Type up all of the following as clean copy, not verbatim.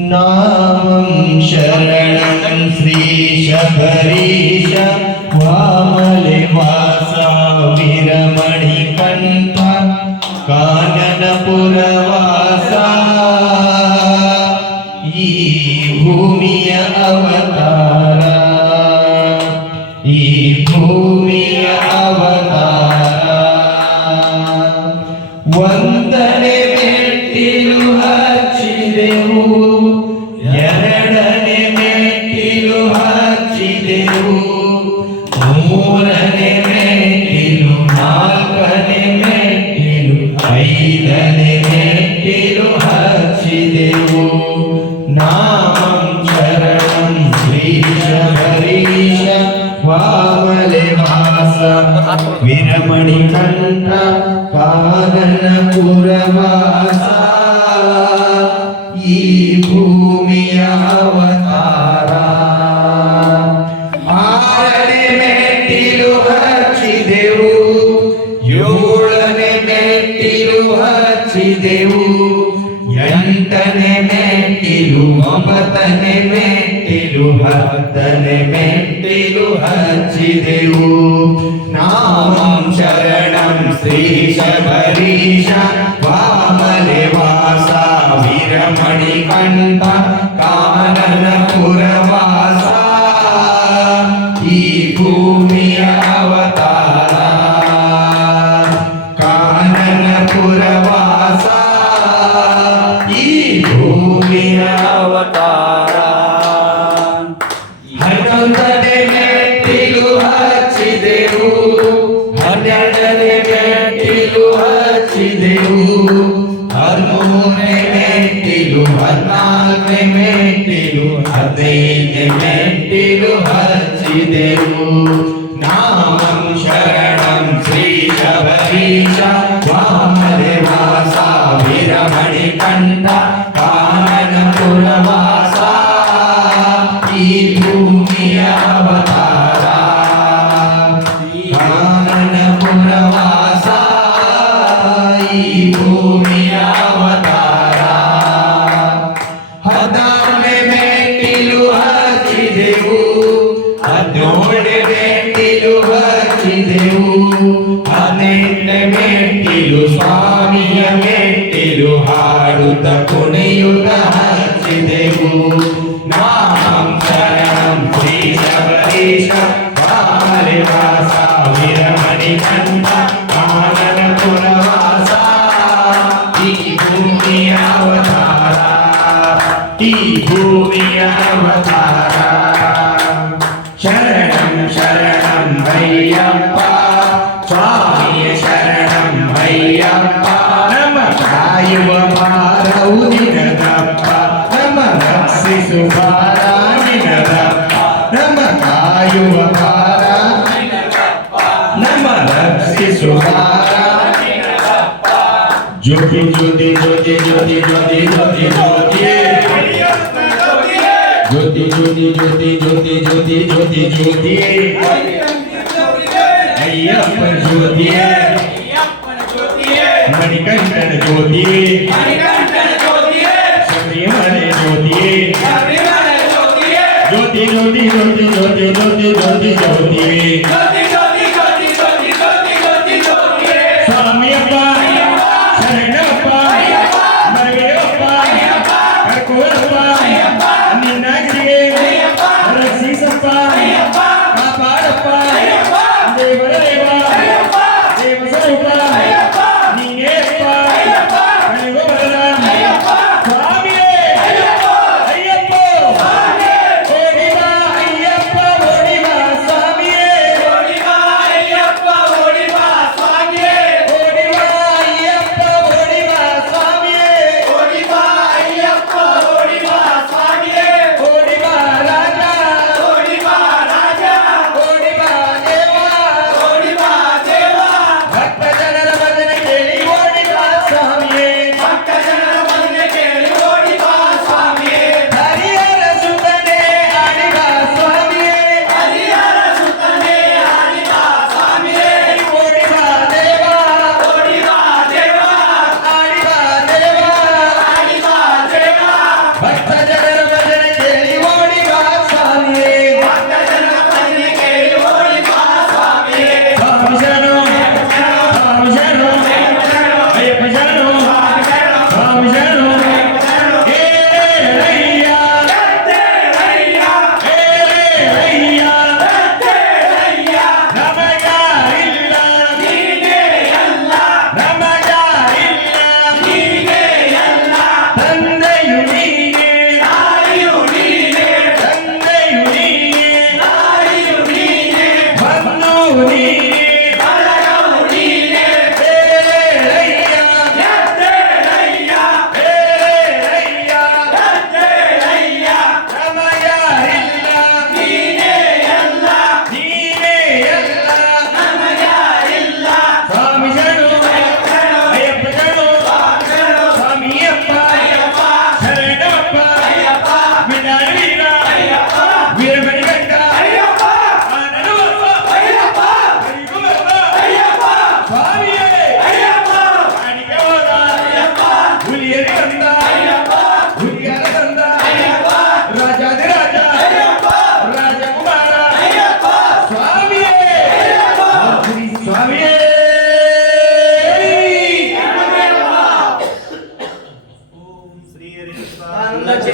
नामं शरणं श्रीशबरीश वामलेवासा वीरमणिकण्ठ काननपुरवासा ಈ ಭೂಮಿಯ ಅವತಾರ ಈ ಭೂಮಿಯ ಅವತಾರ ಒಂದನೇ ಮೆಟ್ಟಿಲು ಹಚ್ಚಿದೆವು ಎರಡನೇ ಮೆಟ್ಟಿಲು ಹಚ್ಚಿದೆವು ಮೂರನೇ ಮೆಟ್ಟಿಲು ನಾಲ್ಕನೇ ಮೆಟ್ಟಿಲು ಐದನೇ ಮೆಟ್ಟಿಲು ಹಚ್ಚಿದೆವು नामं शरणं श्रीशबरीश वामलेवास वीरमणिकण्ठ काननपुरवास ಈ ಭೂಮಿಯ ಅವತಾರ ಆರನೇ ಮೆಟ್ಟಿಲು ಹಚ್ಚಿದೆವು ಏಳನೇ ಮೆಟ್ಟಿಲು ಹಚ್ಚಿದೆವು ಎಂಟನೇ ಮೆಟ್ಟಿಲು ಒಂಬತ್ತನೇ ಮೆಟ್ಟಿಲು ಹತ್ತನೇ ಮೆಟ್ಟಿಲು ಹಚ್ಚಿದೆವು ನಾಮಂ ಶರಣಂ ಶ್ರೀ ಶಬರೀಶ ವಾಮಲೆವಾಸ वीरमणिकण्ठ काननपुरवास ಈ ಭೂಮಿಯ ಅವತಾರ ಕಾನನಪುರವಾಸ ಈ ಭೂಮಿಯ ಅವತಾರ ಹನ್ನೊಂದನೇ ಮೆಟ್ಟಿಲು ಹಚ್ಚಿದೆವು ಹನ್ನೆರಡನೇ ಮೆಟ್ಟಿಲು ಹಚ್ಚಿದೆವು ಹದಿಮೂರನೇ ಮೆಟ್ಟಿಲು ಹದಿನಾಲ್ಕನೇ ಮೆಟ್ಟಿಲು ಹದಿನೈದನೇ ಮೆಟ್ಟಿಲು ಹಚ್ಚಿದೆವು ನಾಮಂ ಶರಣಂ ಶ್ರೀ ಶಬರೀಶ ವಾಮಲೆವಾಸ वीरमणिकण्ठ काननपुरवास ಈ ಭೂಮಿಯ ಅವತಾರ ಕಾನನಪುರವಾಸ ಈ ಭೂಮಿಯ ಅವತಾರ ಹದಿನಾರನೇ ಮೆಟ್ಟಿಲು ಹಚ್ಚಿದೆವು ಹದಿನೇಳನೇ ಮೆಟ್ಟಿಲು ಹಚ್ಚಿದೆವು ಹದಿನೆಂಟನೇ ಮೆಟ್ಟಿಲು ಸ್ವಾಮಿಯ ಮೆಟ್ಟಿಲು ಹಾಡುತ್ತ ಕುಣಿಯುತ್ತ ಹಚ್ಚಿದೆವು ನಾಮಂ ಶರಣಂ ಶ್ರೀ ಶಬರೀಶ ವಾಮಲೆವಾಸ वीरमणिकण्ठ काननपुरवास ಈ ಭೂಮಿಯ ಅವತಾರ ಈ ಭೂಮಿಯ ಅವತಾರ ಶರಣಂ ಶರಣಂ ಅಯ್ಯಪ್ಪ ಸ್ವಾಮಿಯ ಶರಣಂ ಅಯ್ಯಪ್ಪ ನಮ್ಮ ಕಾಯುವ ಭಾರವು ನಿನದಪ್ಪ ನಮ್ಮ ರಕ್ಷಿಸು ಭಾರ ನಿನದಪ್ಪ ನಮ್ಮ ಕಾಯುವ ಭಾರ ನಮ್ಮ ರಕ್ಷಿಸು ಭಾರ ಜ್ಯೋತಿ ಜ್ಯೋತಿ ಜ್ಯೋತಿ ಜ್ಯೋತಿ ಜ್ಯೋತಿ ಜ್ಯೋತಿ ಜ್ಯೋತಿ ಜ್ಯೋತಿ ಜ್ಯೋತಿ ಜ್ಯೋತಿ ಜ್ಯೋತಿ ಜ್ಯೋತಿ ಜ್ಯೋತಿ ಅಯ್ಯಪ್ಪನ ಜ್ಯೋತಿ ಮಣಿಕಂಠನ ಜ್ಯೋತಿ ಶಬರಿಮಲೆ ಜ್ಯೋತಿ ಜ್ಯೋತಿ ಜ್ಯೋತಿ ಜ್ಯೋತಿ ಜ್ಯೋತಿ ಜ್ಯೋತಿ ಜ್ಯೋತಿ ಜ್ಯೋತಿ ಸ್ವಾಮಿಯಪ್ಪ ಶರಣಪ್ಪ ಮರಿಯಪ್ಪ ಕರ್ಕೋರಪ್ಪ ನಿನ್ನಾಗಿಗೆ ರಕ್ಷಿಸಪ್ಪ ಕಾಪಾಡಪ್ಪ ದೇವರ ದೇವ ದೇವ ಸ್ವರೂಪ ನೀನೇಪ್ಪ ಕಣಿಗೋರ ಸ್ವಾಮಿಯೇ ಅಯ್ಯಪ್ಪ ಓಡಿ ಬಾ ಅಯ್ಯಪ್ಪ ಓಡಿ ಬಾ ಸ್ವಾಮಿಯೇ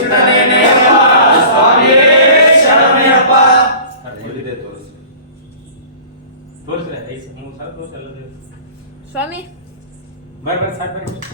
ಚಿತ್ತನೇನೆಯಪ್ಪ ಸ್ವಾಮಿಯೇ ಶರಣಯ್ಯಪ್ಪ. ತೋರಿಸ್ರಿ 5 3 ಸಲ ತೋರಿಸಿ ಎಲ್ಲ ಸ್ವಾಮಿ ಬರ್ರಿ ಸಾಕು ಬರ್ರಿ